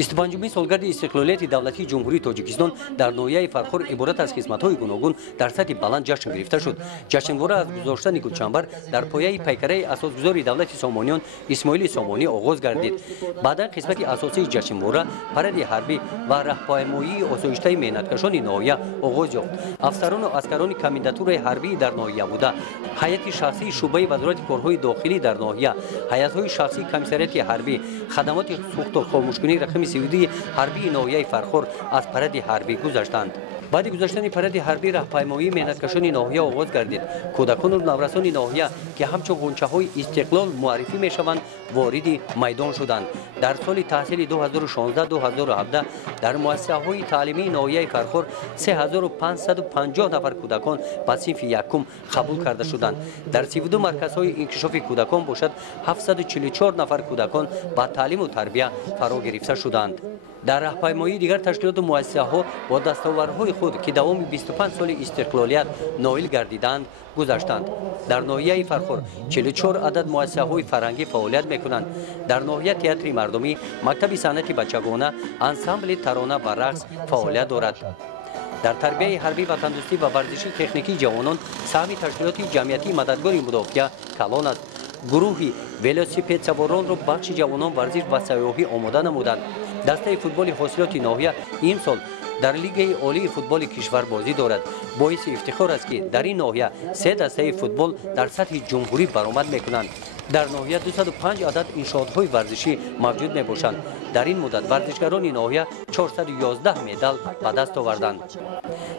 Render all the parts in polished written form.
25 سالگرد استقلالیت دولتی جمهوری تاجیکستان در ناحیه فرخور عبارت از قسمت‌های گوناگون در سطح بلند جشن گرفته شد. جشنواره از گذاشتن گلچنبر در پایه پیکره اساسگزار دولت سامانیان اسماعیل سامانی آغاز گردید. بعد قسمت اساسی جشنواره پرد حربی و راهپیمایی آسایشته مهنتکشان ناحیه آغاز یافت. افسران و عسکران کمانداتور حربی در ناحیه بوده، هیئت شخصی شعبه وزارت کارهای داخلی در ناحیه، هیئت‌های شخصی کمیسریات حربی، خدمات سوخت و خاموشکنی رقم 32 حربی ناحیه فرخور از پرد حربی گذشتند. بعد گذشتن پرد حربی راهپیمایی مهنتکشان ناحیه آغاز گردید. کودکان و نوجوانان ناحیه که همچون غنچه‌های استقلال معرفی میشوند وارد میدان شدند. در سال تحصیل 2016-2017 در مؤسسه‌های تعلیمی ناحیه فرخور 3550 نفر کودکان به صنف یکم قبول کرده شدند. در 32 مرکزهای انکشاف کودکان باشد 744 نفر کودکان با تعلیم و تربیت فرا گرفته شدند. در راهپیمایی دیگر تشکیلات و مؤسسه‌ها با دستاوردهای خود که دوام 25 سال استقلالیت نائل گردیدند گذشتند. در ناحیه فرخور 44 عدد مؤسسه‌های فرهنگی فعالیت می‌کنند. در ناحیه تئاتر مردمی، مکتب صنعت بچگانه، انسامبل ترانه و رقص فعالیت دارد. در تربیت حربی و تندرستی و ورزشی تکنیکی جوانان سهم تشکیلات جمعیتی مددگار مدافع کلان است. گروهی ولوسیپد سواران را بخش جوانان ورزش و سیاحی آماده نمودند. دسته فوتبال حاصلات ناحیه این سال در لیگ عالی فوتبال کشور بازی دارد. باعث افتخار است که در این ناحیه 3 دسته فوتبال در سطح جمهوری برآمد میکنند. در ناحیه 205 عدد انشاءات‌های ورزشی موجود میباشند. در این مدت ورزشکاران ناحیه 411 مدال به دست آوردند.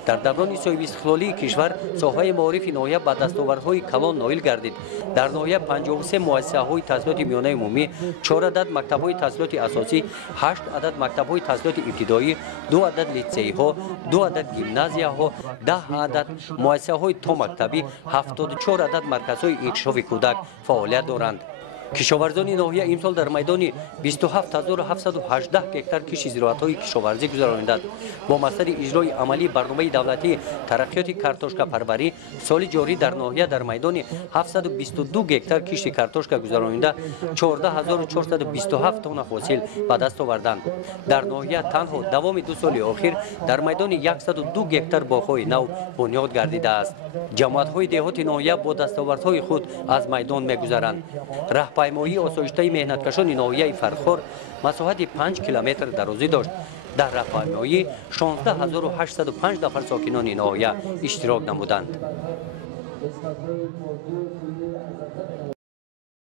در دوران صاحب استقلالی کشور ساحه معارف ناحیه به دستاوردهای کلان نائل گردید. در ناحیه 53 مؤسسه‌های تحصیلات میانه عمومی، 4 عدد مکتب‌های تحصیلات اساسی، 8 عدد مکتب‌های تحصیلات ابتدایی، 2 عدد لیسئی‌ها، 2 عدد گیمنازیاها، 10 عدد مؤسسه‌های تا مکتبی، 74 عدد مرکزهای انکشاف کودک فعالیت دارند. کشاورزان ناحیه امسال در میدان 27718 هکتار کشت زراعت‌های کشاورزی گذراندند. با مقصد اجرای عملی برنامه دولتی ترقیات کارتوشکا پروری سال جاری در ناحیه در میدان 722 هکتار کشت کارتوشکا گذرانده 14427 تن حاصل به دست آوردند. در ناحیه تنها دوام 2 سال اخیر در میدان 102 هکتار باغ‌های نو بنیاد گردیده است. جماعت‌های دهات ناحیه با دستاوردهای خود از میدان می‌گذرند. راهپیمایی آسایشته مهنتکشان ناحیه فرخور مساحت 5 کیلومتر درازی داشت. در راهپیمایی 16805 نفر ساکنان ناحیه اشتراک نمودند.